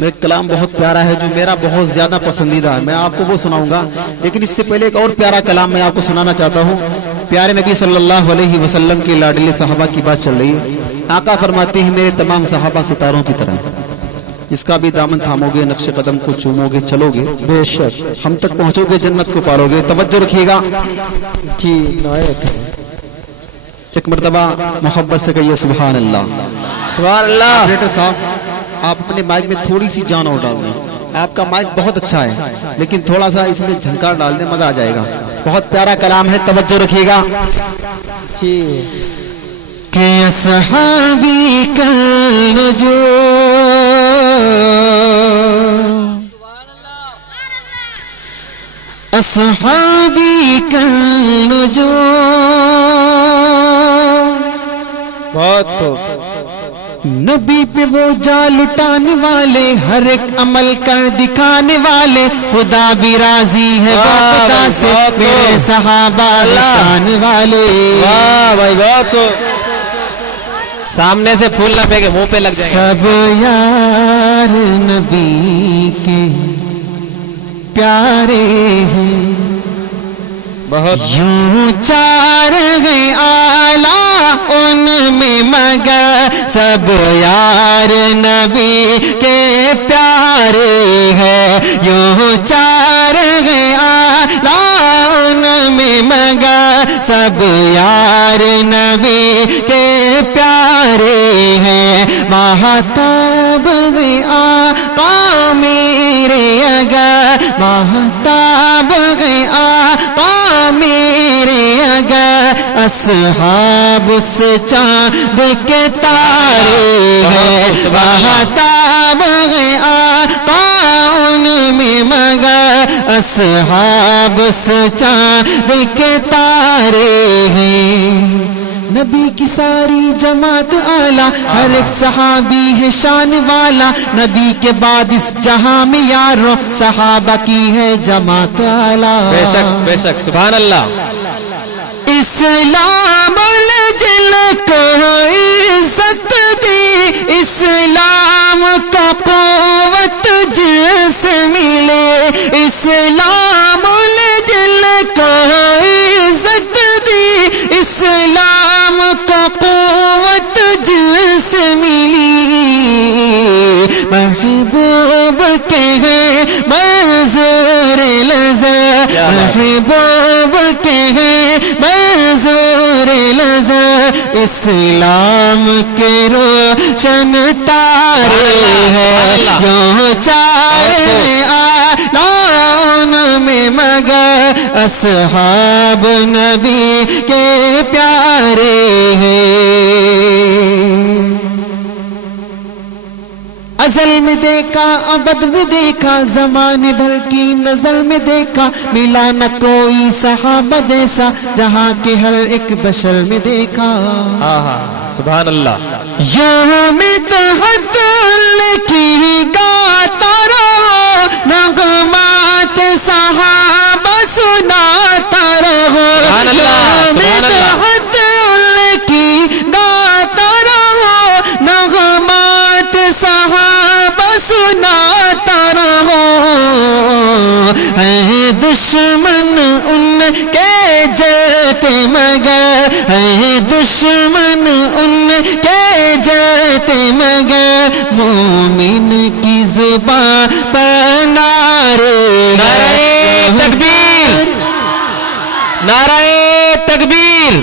ایک کلام بہت پیارا ہے جو میرا بہت زیادہ پسندیدہ ہے، میں آپ کو وہ سناؤں گا، لیکن اس سے پہلے ایک اور پیارا کلام میں آپ کو سنانا چاہتا ہوں۔ پیارے نبی صلی اللہ علیہ وسلم کے لاڈلے صحابہ کی بات چل رہی ہے۔ آقا فرماتے ہیں میرے تمام صحابہ ستاروں کی طرح، جس کا بھی دامن تھامو گے، نقش قدم کو چومو گے، چلو گے بے شک ہم تک پہنچو گے، جنت کو پالو گے۔ توجہ رکھیے گا جی، نہایت ایک مرتبہ محبت سے کہیے سبحان اللہ۔ سبحان اللہ۔ آپریٹر صاحب آپ اپنے مائک میں تھوڑی سی جان اور ڈال دیں، آپ کا مائک بہت اچھا ہے لیکن تھوڑا سا اس میں جھنکار ڈال دیں، مزہ آ جائے گا۔ بہت پیارا کلام ہے، توجہ رکھیے گا۔ جی کہ اصحابی کالنجوم اصحابی کالنجوم، بہت خوب۔ نبی پہ وہ جا لٹانے والے، ہر ایک عمل کر دکھانے والے، خدا بھی راضی ہے خدا سے، میرے صحابہ شان والے۔ واہ بھائی، بہت خوب۔ سامنے سے پھول نہ پھینکے، منہ پہ لگ جائیں گے۔ سب یار نبی کے پیارے ہیں، بہت یوں چار ہیں آلہ ان میں مگر، سب یار نبی کے پیارے ہیں، یوں چار ہیں آلہ ان میں مگر، سب یار نبی کے پیارے ہیں۔ ماہتاب گئے آقا میرے اگر، ماہتاب گئے آقا میرے اگر، اصحاب اس چاند کے تارے ہیں۔ ماہتاب گئے آقا ان میں مگر، اصحاب اس چاند کے تارے ہیں۔ نبی کی ساری جماعت اعلیٰ، ہر ایک صحابی ہے شان والا، نبی کے بعد اس جہاں میں یارو صحابہ کی ہے جماعت اعلیٰ۔ بے شک بے شک، سبحان اللہ۔ اسلام جل کو عزت دی، اسلام کا قوت جل سے ملے، اسلام جل کو عزت دی، اسلام کا قوت جل سے ملی، محبوب کے ہیں منظور نظر، محبوب کے ہیں منظور نظر، اسلام کے روشن تارے ہیں، یوں چارے آلان میں مگر، اصحاب نبی کے پیارے ہیں۔ ازل میں دیکھا، ابد میں دیکھا، زمانے بھر کی نظر میں دیکھا، ملا نہ کوئی صحابہ جیسا، جہاں کے ہر ایک بشر میں دیکھا۔ سبحان اللہ۔ یوم تحدل کی گاتا رہو، نغمات صحابہ سناتا رہو، یوم تحدل کی گاتا رہو، نغمات صحابہ سناتا رہو، اے دشمن ان کے جیتے مگر، اے دشمن ان کے جیتے مگر، مومن کی زبان پر نعرے، نعرہ تکبیر، نعرہ تکبیر،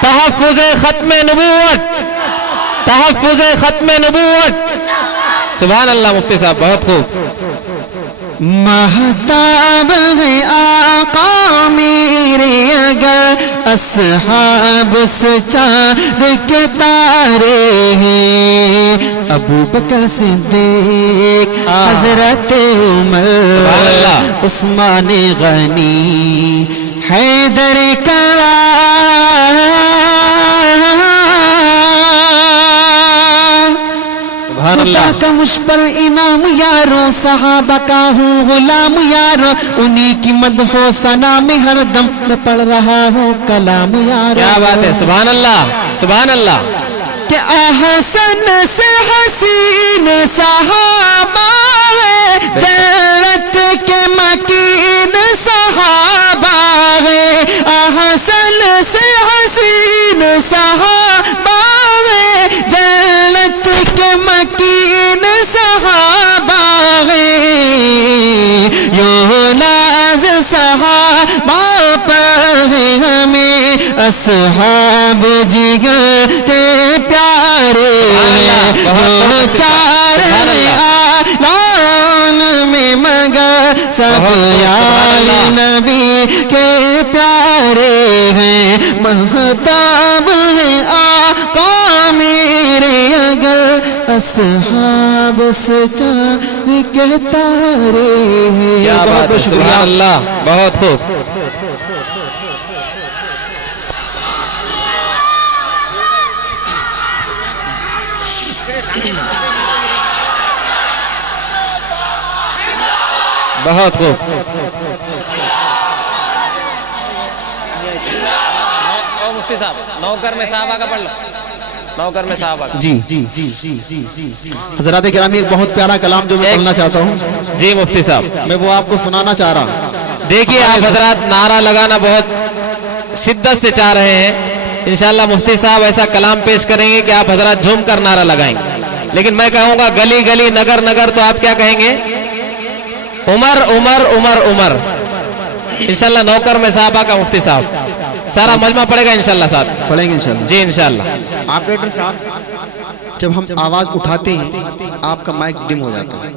تحفظ ختم نبوت، تحفظ ختم نبوت۔ سبحان اللہ مفتی صاحب، بہت خوب۔ مہتاب گئے آقا میرے اگر، اصحاب سے چاند کے تارے ہیں، ابو بکر صدیق، حضرت عمر، عثمان غنی، حیدر کرار، خدا کا مجھ پر انعام یارو، صحابہ کا ہوں غلام یارو، انہی کی مدح و ثنا میں ہر دم میں پڑھ رہا ہوں کلام یارو۔ کیا بات ہے، سبحان اللہ، سبحان اللہ۔ کہ احسن سے حسین صحابہ ہے، جنت کے مکین صحابہ ہے، احسن سے حسین صحابہ ہے، جنت کے مکین صحابہ ہے، یوں ناز صحابہ پر ہے ہمیں، اصحاب جگر کے پیارے ہیں، جو چار اعلان میں مگر سب یار نبی کے پیارے ہیں، مہتاب ہیں آقا میرے اگر اصحاب سے چاند کے تارے ہیں۔ بہت بہت شکریہ سبحان اللہ، بہت خوب۔ بہت خوب۔ مفتی صاحب نوکر میں صحابہ کا پڑھ لو، نوکر میں صحابہ کا۔ جی جی جی جی جی حضرات گرامی، ایک بہت پیارا کلام جو میں پڑھنا چاہتا ہوں، جی مفتی صاحب میں وہ آپ کو سنانا چاہ رہا ہوں۔ دیکھیے آپ حضرات نعرہ لگانا بہت شدت سے چاہ رہے ہیں، انشاءاللہ مفتی صاحب ایسا کلام پیش کریں گے کہ آپ حضرات جھوم کر نعرہ لگائیں گے، لیکن میں کہوں گا گلی گلی نگر نگر تو آپ کیا کہیں گے؟ عمر عمر عمر عمر۔ انشاءاللہ نوکر میں صحابہ کا مفتی صاحب سارا مجمع پڑے گا انشاءاللہ ساتھ پڑھیں گے انشاءاللہ۔ جی انشاءاللہ۔ آپریٹر صاحب، جب ہم آواز اٹھاتے ہیں آپ کا مائک ڈم ہو جاتا ہے،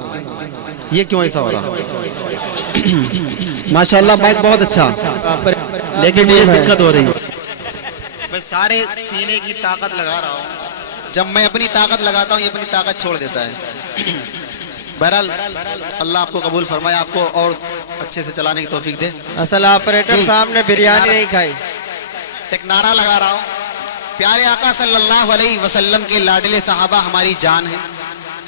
یہ کیوں ایسا ہو رہا؟ ماشاءاللہ مائک بہت اچھا، لیکن مجھے دقت ہو رہی ہے، میں سارے سینے کی طاقت لگا رہا ہوں، جب میں اپنی طاقت لگاتا ہوں یہ اپنی طاقت چھوڑ دیتا ہے۔ بہرحال اللہ آپ کو قبول فرمائے، آپ کو اور اچھے سے چلانے کی توفیق دے۔ اصل آپریٹر صاحب نے بریانی نہیں کھائی۔ ایک نعرہ لگا رہا ہوں، پیارے آقا صلی اللہ علیہ وسلم کے لاڈلے صحابہ ہماری جان ہیں،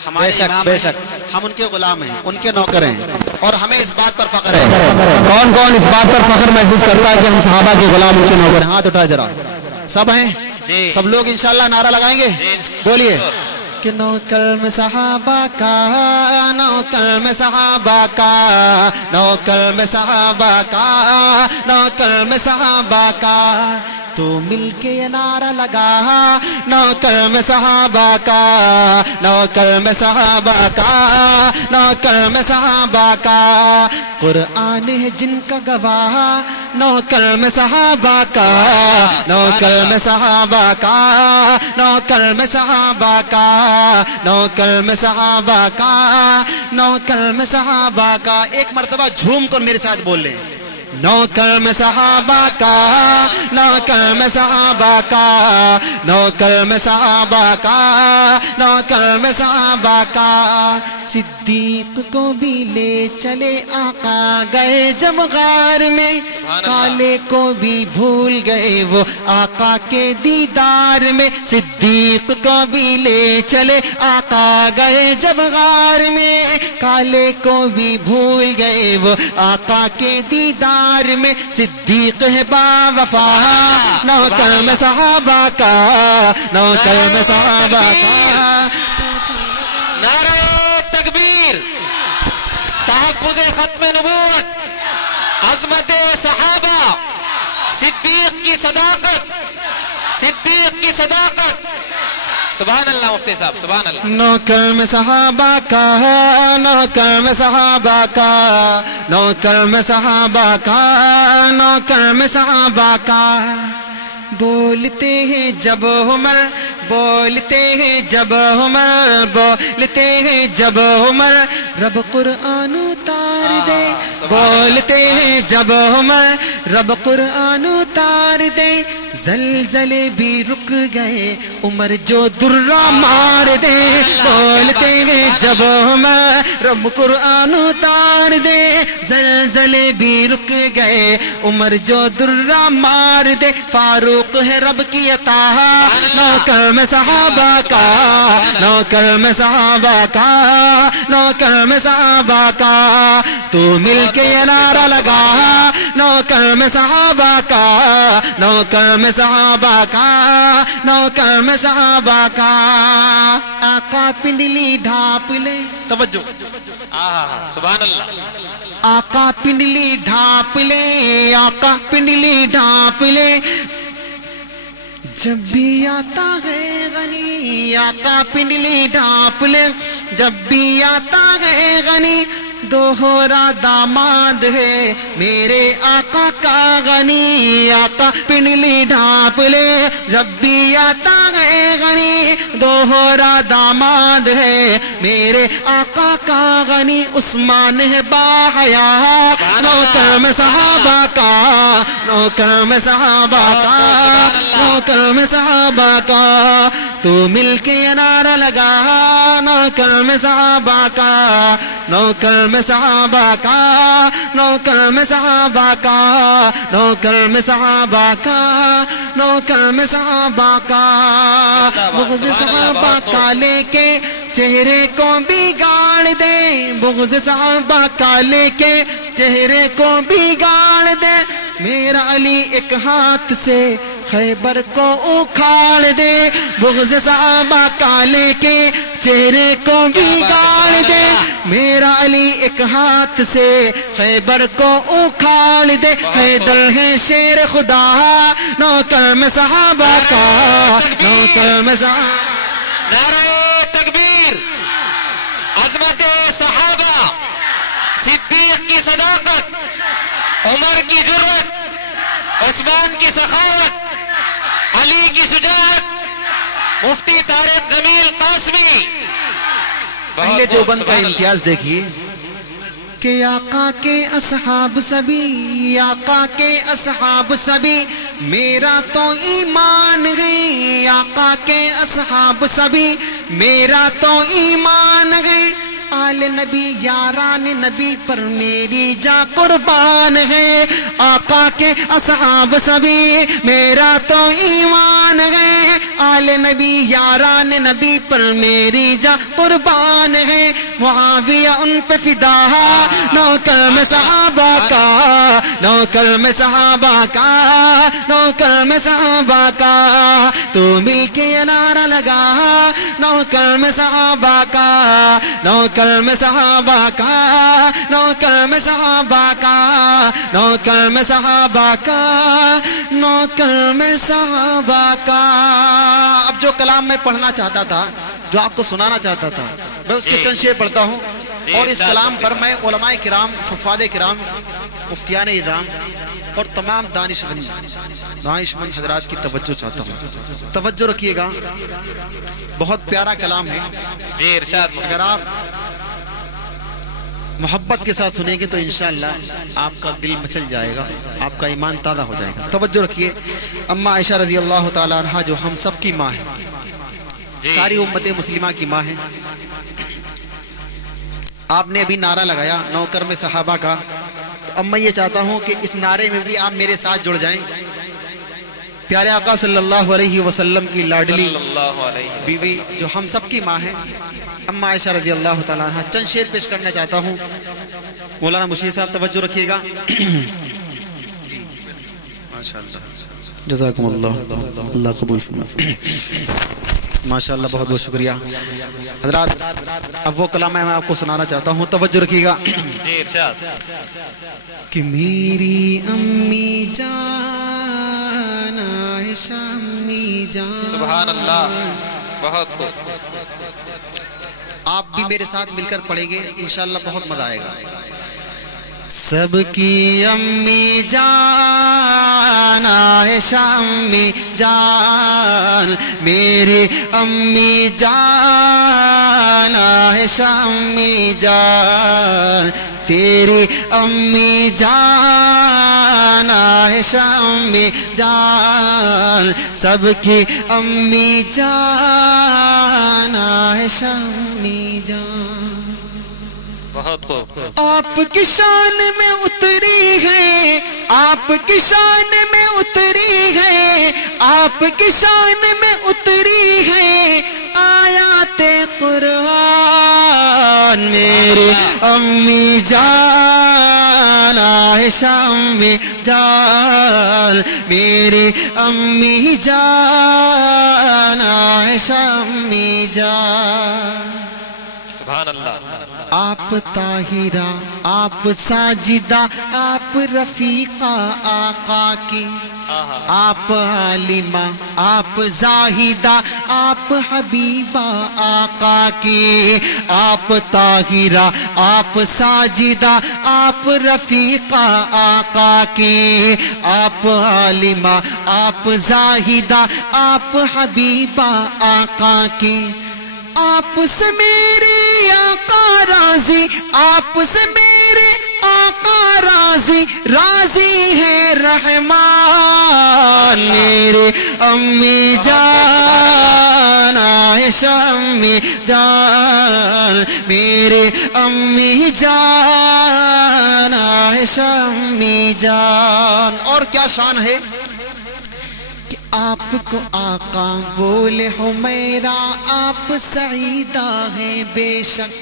ہمارے امام ہیں، ہم ان کے غلام ہیں، ان کے نوکر ہیں، اور ہمیں اس بات پر فخر ہے۔ کون کون اس بات پر فخر محسوس کرتا ہے کہ ہم صحابہ کے غلام، ان کے نوکر ہیں؟ ہاتھ اٹھائے ذرا، سب ہیں؟ سب لوگ انشاءاللہ نعرہ لگائیں گے؟ بولیے کہ نوکر میں صحابہ کا، نوکر میں صحابہ کا، نوکر میں صحابہ کا، نوکر میں صحابہ کا، تو مل کے یہ نعرہ لگا، نوکر میں صحابہ کا، نوکر میں صحابہ کا، نوکر میں صحابہ کا، قرآن ہے جن کا گواہ، نوکر میں صحابہ کا، نوکر میں صحابہ کا، نوکر میں صحابہ کا، نوکر میں صحابہ کا، نوکر میں صحابہ کا۔ ایک مرتبہ جھوم کر میرے ساتھ بول لیں، نوکر میں صحابہ کا، نوکر میں صحابہ کا، نوکر میں صحابہ کا، نوکر میں صحابہ کا۔ صدیق کو بھی لے چلے آقا گئے جب غار میں، کالے کو بھی بھول گئے وہ آقا کے دیدار میں، صدیق کو بھی لے چلے آقا گئے جب غار میں، کالے کو بھی بھول گئے وہ آقا کے دیدار میں، صدیق ہے با وفا، نوکر میں صحابہ کا، نوکر میں صحابہ کا۔ نعرہ تکبیر، تحفظ ختم نبوت، عظمت صحابہ، صدیق کی صداقت، صدیق کی صداقت۔ سبحان اللہ مفتی صاحب، سبحان اللہ۔ نوکر میں صحابہ کا، نوکر میں صحابہ کا، نوکر میں صحابہ کا، نوکر میں صحابہ کا۔ بولتے ہیں جب عمر، بولتے ہیں جب عمر، بولتے ہیں جب عمر، رب قرآن اتار دے، بولتے ہیں جب عمر، رب قرآن اتار دے، زلزلے بھی رک گئے عمر جو درہ مار دے، بولتے ہیں جب عمر، رب قرآن اتار دے، زلزلے بھی رک گئے عمر جو درہ مار دے، فاروق ہے رب کی عطا، نوکر میں صحابہ کا، نوکر میں صحابہ کا، نوکر میں صحابہ کا، تو مل کے یہ نعرہ لگا، نوکر میں صحابہ صحابہ کا نوکر میں صحابہ کا نوکر میں صحابہ کا آقا پنڈلی ڈھانپ لے توجہ سبحان اللہ آقا پنڈلی ڈھانپ لے آقا پنڈلی ڈھانپ لے جب بھی آتا ہے غنی آقا پنڈلی ڈھانپ لے جب بھی آتا ہے غنی دوہرا داماد ہے میرے آقا کا غنی آقا پنڈلی ڈھانپ لے جب بھی آتا ہے غنی دوہرا داماد ہے میرے آقا کا غنی عثمان ہے باحیا نوکر میں صحابہ کا نوکر میں صحابہ کا نوکر میں صحابہ کا تو مل کے نعرہ لگا نوکر میں صحابہ کا نوکر میں صحابہ کا نوکر میں صحابہ کا نوکر میں صحابہ کا نوکر میں صحابہ کا بغض صحابہ کا لے کے چہرے کو بگاڑ دے بغض صحابہ کا لے کے چہرے کو بگاڑ دے میرا علی ایک ہاتھ سے خیبر کو اکھاڑ دے بغض صحابہ کا لے کے چہرے کو بگاڑ دے میرا علی ایک ہاتھ سے خیبر کو اکھاڑ دے حیدر ہے شیر خدا نوکر میں صحابہ کا نوکر میں صحابہ نعرہ تکبیر عظمت صحابہ صدیق کی صداقت عمر کی جرأت عثمان کی سخاوت علی کی شجاعت مفتی طارق جمیل قاسمی پہلے دیوبند کا امتیاز دیکھیے کہ آقا کے اصحاب سبھی آقا کے اصحاب سبھی میرا تو ایمان ہے آقا کے اصحاب سبھی میرا تو ایمان ہے آل نبی یاران نبی پر میری جا قربان ہے آقا کے اصحاب سبھی میرا تو ایمان ہے آل نبی یاران نبی پر میری جا قربان ہے معاویہ ان پہ فدا نوکر میں صحابہ کا نوکر میں صحابہ کا نوکر میں صحابہ کا تو مل کے نعرہ لگا نوکر میں صحابہ کا نوکر میں صحابہ کا نوکر میں صحابہ کا نوکر میں صحابہ کا نوکر میں صحابہ کا اب جو کلام میں پڑھنا چاہتا تھا جو آپ کو سنانا چاہتا تھا میں اس کے چند شعر پڑھتا ہوں اور اس کلام پر میں علماء کرام حفاظ کرام مفتیان اعظام اور تمام دانشمند حضرات کی توجہ چاہتا ہوں توجہ رکھیے گا بہت پیارا کلام ہے جی ارشاد اگر آپ محبت کے ساتھ سنیں گے تو انشاءاللہ آپ کا دل مچل جائے گا آپ کا ایمان تازہ ہو جائے گا توجہ رکھیے اما عائشہ رضی اللہ تعالی عنہا جو ہم سب کی ماں ہے ساری امت مسلمہ کی ماں ہے آپ نے ابھی نعرہ لگایا نوکر میں صحابہ کا تو اب میں یہ چاہتا ہوں کہ اس نعرے میں بھی آپ میرے ساتھ جڑ جائیں پیارے آقا صلی اللہ علیہ وسلم کی لاڈلی بیوی جو ہم سب کی ماں ہے اما عائشہ رضی اللہ تعالیٰ عنہ چند شعر پیش کرنا چاہتا ہوں مولانا مشیر صاحب توجہ رکھیے گا جزاکم اللہ اللہ قبول فرمائے ماشاءاللہ بہت بہت شکریہ حضرات اب وہ کلام میں آپ کو سنانا چاہتا ہوں توجہ رکھیے گا جی ارشاد کہ میری امی جان عائشہ امی جان سبحان اللہ بہت خوب آپ بھی میرے ساتھ مل کر پڑھیں گے انشاءاللہ بہت مزہ آئے گا سب کی امی جان عائشہ امی جان میری امی جان عائشہ امی جان تیری امی جان عائشہ امی جان سب کی امی جان عائشہ امی جان بہت خوب آپ کی شان میں اتری ہے آپ کی شان میں اتری ہے آپ کی شان میں اتری ہے آیات قرآن میری امی جان عائشہ امی جان میری امی جان عائشہ امی جان سبحان اللہ آپ طاہرہ آپ ساجدہ آپ رفیقہ آقا کی آپ عالمہ آپ زاہدہ آپ حبیبہ آقا کی آپ طاہرہ آپ ساجدہ آپ رفیقہ آقا کی آپ عالمہ آپ زاہدہ آپ حبیبہ آقا کی آپ سے میری آقا راضی آپ سے میرے آقا راضی راضی ہے رحمان میرے امی جان عائشہ امی جان میرے امی جان عائشہ امی جان اور کیا شان ہے آپ کو آقا بولے حمیرہ آپ سعیدہ ہیں بے شک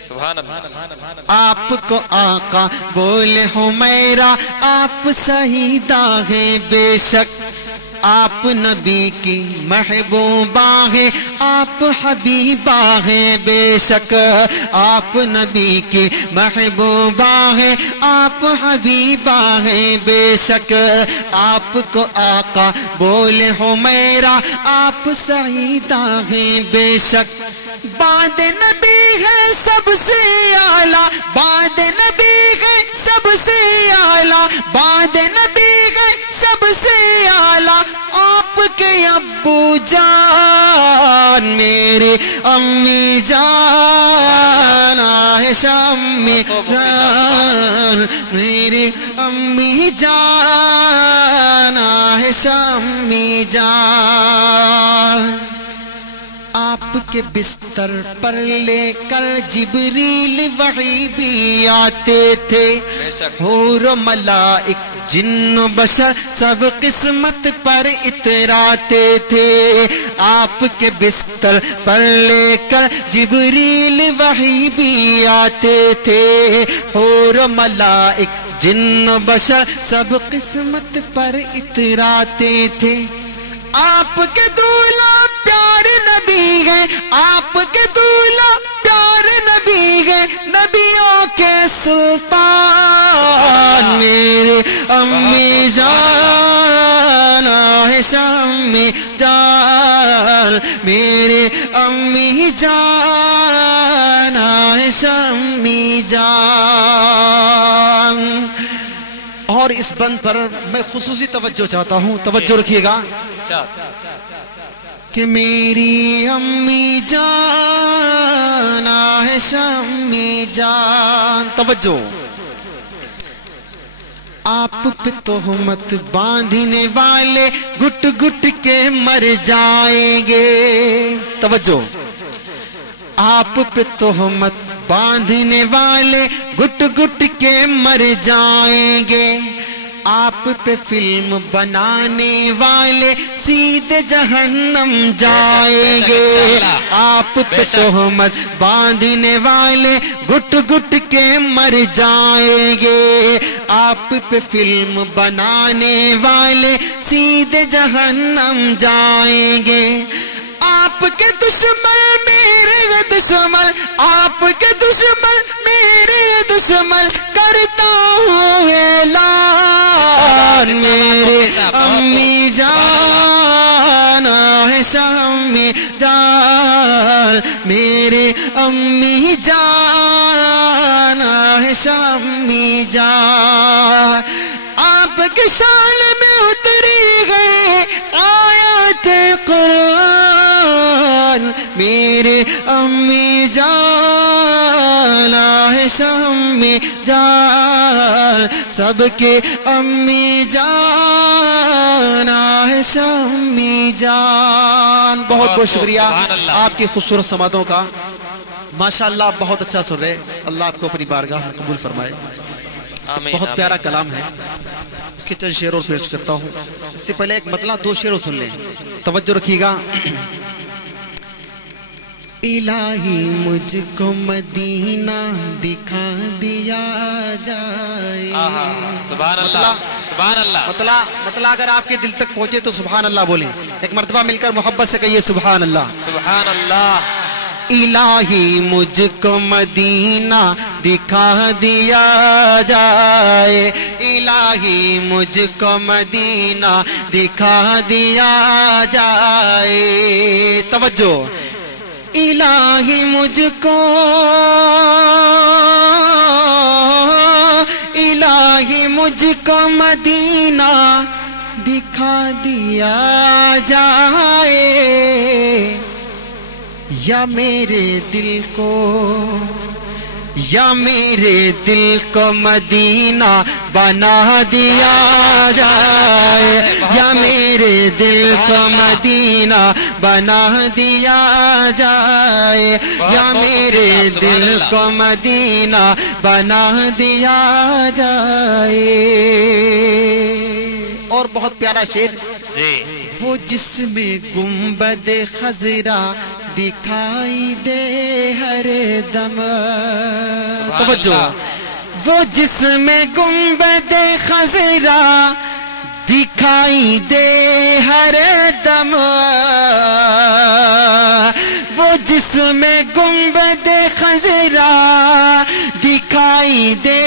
سبحان اللہ آپ کو آقا بولے حمیرہ آپ سعیدہ ہیں بے شک آپ نبی کی محبوبہ ہیں آپ حبیبہ ہیں بے شک آپ نبی کی محبوبہ ہیں آپ حبیبہ ہیں بے شک آپ کو آقا بولے حمیرہ آپ سعیدہ ہیں بے شک بعد نبی ہے سب سے اعلیٰ بعد نبی ہے سب سے اعلیٰ بعد نبی ہے سب سے اعلیٰ آپ کے ابو جان میری امی جان عائشہ امی جان میری امی جان عائشہ امی جان آپ کے بستر پر لے کر جبریل وحی بھی آتے تھے حور و ملائک جن و بشر سب قسمت پر اتراتے تھے آپ کے بستر پر لے کر جبریل وحی بھی آتے تھے حور و ملائک جن و بشر سب قسمت پر اتراتے تھے آپ کے دولہ پیارے نبی ہیں آپ کے دولہ پیارے نبی ہیں نبیوں کے سلطان میرے امی جان عائشہ امی جان میرے امی جان عائشہ امی جان اور اس بند پر میں خصوصی توجہ چاہتا ہوں توجہ رکھیے گا کہ میری امی جان عائشہ امی جان توجہ آپ پہ تہمت باندھنے والے گٹ گٹ کے مر جائیں گے توجہ آپ پہ تہمت باندھنے والے گٹ گٹ کے مر جائیں گے آپ پہ فلم بنانے والے سیدھے جہنم جائیں گے آپ پہ تہمت باندھنے والے گٹ گٹ کے مر جائیں گے آپ پہ فلم بنانے والے سیدھے جہنم جائیں گے آپ کے دشمن میرے دشمن آپ کے دشمن میرے دشمن کرتا ہوں اعلان میرے امی جان عائشہ امی جان میرے امی جان عائشہ امی جان آپ کے شان میں اتری گئے آیات قرآن میرے امی جان عائشہ امی جان سب کے امی جان عائشہ امی جان بہت بہت شکریہ آپ کی خوبصورت سماعتوں کا ماشاءاللہ بہت اچھا سن رہے اللہ آپ کو اپنی بارگاہ میں قبول فرمائے بہت پیارا کلام ہے اس کے چند شعر اور پیش کرتا ہوں اس سے پہلے ایک مطلع دو شعر سن لیں توجہ رکھیے گا الہی مجھ کو مدینہ دکھا دیا جائے. سبحان اللہ سبحان اللہ. مطلع اگر آپ کے دل تک پہنچے تو سبحان اللہ بولیں. ایک مرتبہ مل کر محبت سے کہیے سبحان اللہ. سبحان اللہ. الہی مجھ کو مدینہ دکھا دیا جائے. الہی مجھ کو مدینہ دکھا دیا جائے. توجہ. الہی مجھ کو الہی مجھ کو مدینہ دکھا دیا جائے یا میرے دل کو مدینہ بنا دیا جائے یا میرے دل کو مدینہ بنا دیا جائے یا میرے دل کو مدینہ بنا دیا جائے. اور بہت پیارا شعر. وہ جس میں گنبد خضرا دکھائی دے ہر دم. توجہ. وہ جس میں گنبد خضرا دکھائی دے ہر دم. وہ جس میں گنبد خضرا دکھائی دے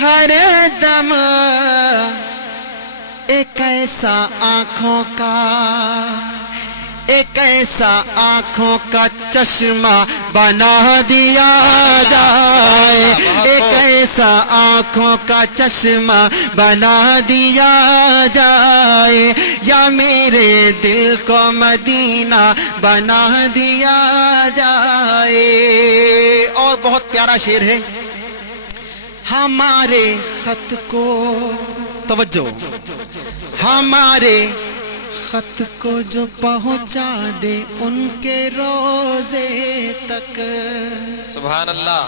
ہر دم. ایک ایسا آنکھوں کا چشمہ بنا دیا جائے. ایک ایسا آنکھوں کا چشمہ بنا دیا جائے یا میرے دل کو مدینہ بنا دیا جائے. اور بہت پیارا شعر ہے. ہمارے خط کو توجہ. ہمارے خط کو جو پہنچا دے ان کے روزے تک. سبحان اللہ.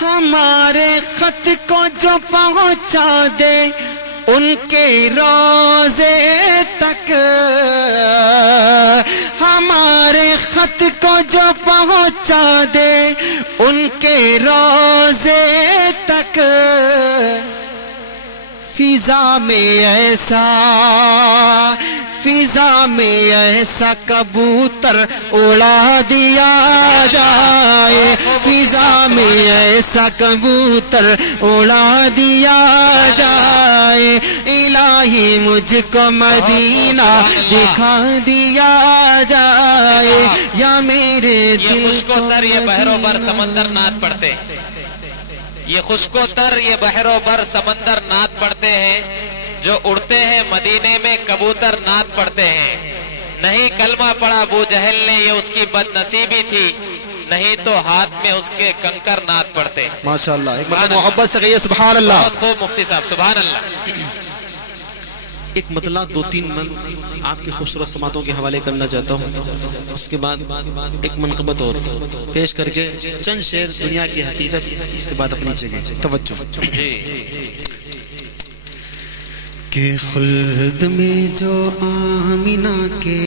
ہمارے خط کو جو پہنچا دے ان کے روزے تک. ہمارے خط کو جو پہنچا دے ان کے روزے تک. فضا میں ایسا کبوتر اڑا دیا جائے. فضا میں ایسا کبوتر اڑا دیا جائے. الہی مجھ کو مدینہ دکھا دیا جائے یا میرے دل خشک و تر یہ بحر و بر سمندر نعت پڑھتے ہیں. یہ خشک و تر یہ بحر و بر سمندر نعت پڑھتے ہیں. جو اڑتے ہیں مدینے میں کبوتر نعت پڑھتے ہیں. نہیں کلمہ پڑھا ابو جہل نے یہ اس کی بد نصیبی تھی. نہیں تو ہاتھ میں اس کے کنکر نعت پڑھتے ہیں. ماشاءاللہ. ایک محبت سے کہیے سبحان اللہ. بہت خوب مفتی صاحب سبحان اللہ. ایک مطلع 2-3 من آپ کی خوبصورت سماعتوں کے حوالے کرنا چاہتا ہوں. اس کے بعد ایک منقبت اور پیش کر کے چند شعر دنیا کی حقیقت. اس کے بعد اپنی جگہ. توجہ. کہ خلد میں جو آمینہ کے